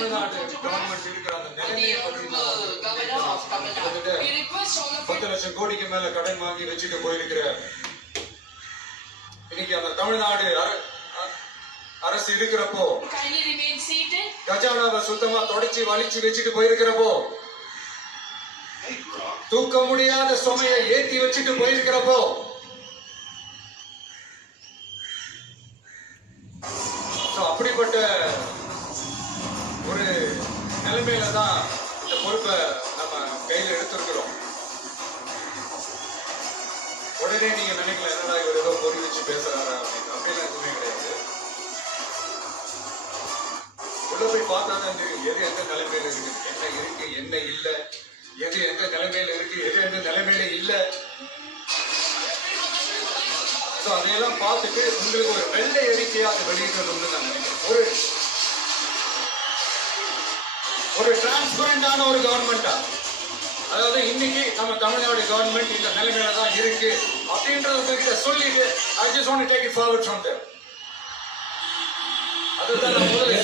Tamil Nadu government இருக்கிற அந்த நிலைமையை பற்றி 10 லட்சம் கோடிக்கு மேல கடன் வாங்கி வச்சுட்டு போயிருக்கிற இன்னைக்கு அந்த தமிழ்நாடு அரசு இருக்கிறப்போ கஜானாவை சுத்தமா தொடச்சி வலிச்சு வச்சுட்டு போயிருக்கிறப்போ தூக்க முடியாத சுமையை ஏத்தி வச்சுட்டு போயிருக்கிறப்போ அப்படிப்பட்ட ஒரு நிலைமையில தான் இந்த பொறுப்பை நம்ம கையில எடுத்திருக்கிறோம். உடனே நீங்க நினைக்கல என்னடா இவர் ஏதோ பொறி வச்சு பேசுறாரா அப்படின்னு. அப்படிலாம் எதுவுமே கிடையாது. உள்ள போய் பார்த்தா தான் தெரியும் எது எந்த நிலைமையில இருக்கு, என்ன இருக்கு என்ன இல்லை, எது எந்த நிலைமையில இருக்கு எது எந்த நிலைமையில இல்லை. அதையெல்லாம் பார்த்துட்டு உங்களுக்கு ஒரு வெள்ளை அறிக்கையா அதை வெளியிடணும்னு நான் நினைக்கிறேன். ஒரு டிரான்ஸ்பரண்டான ஒரு கவர்மெண்டா, அதாவது இன்னைக்கு நம்ம தமிழ்நாடு கவர்மெண்ட் இந்த நிலைமையில தான் இருக்கு அப்படின்றத சொல்லிட்டு I just want to take it forward from there. அதுதான் நான் முதல்ல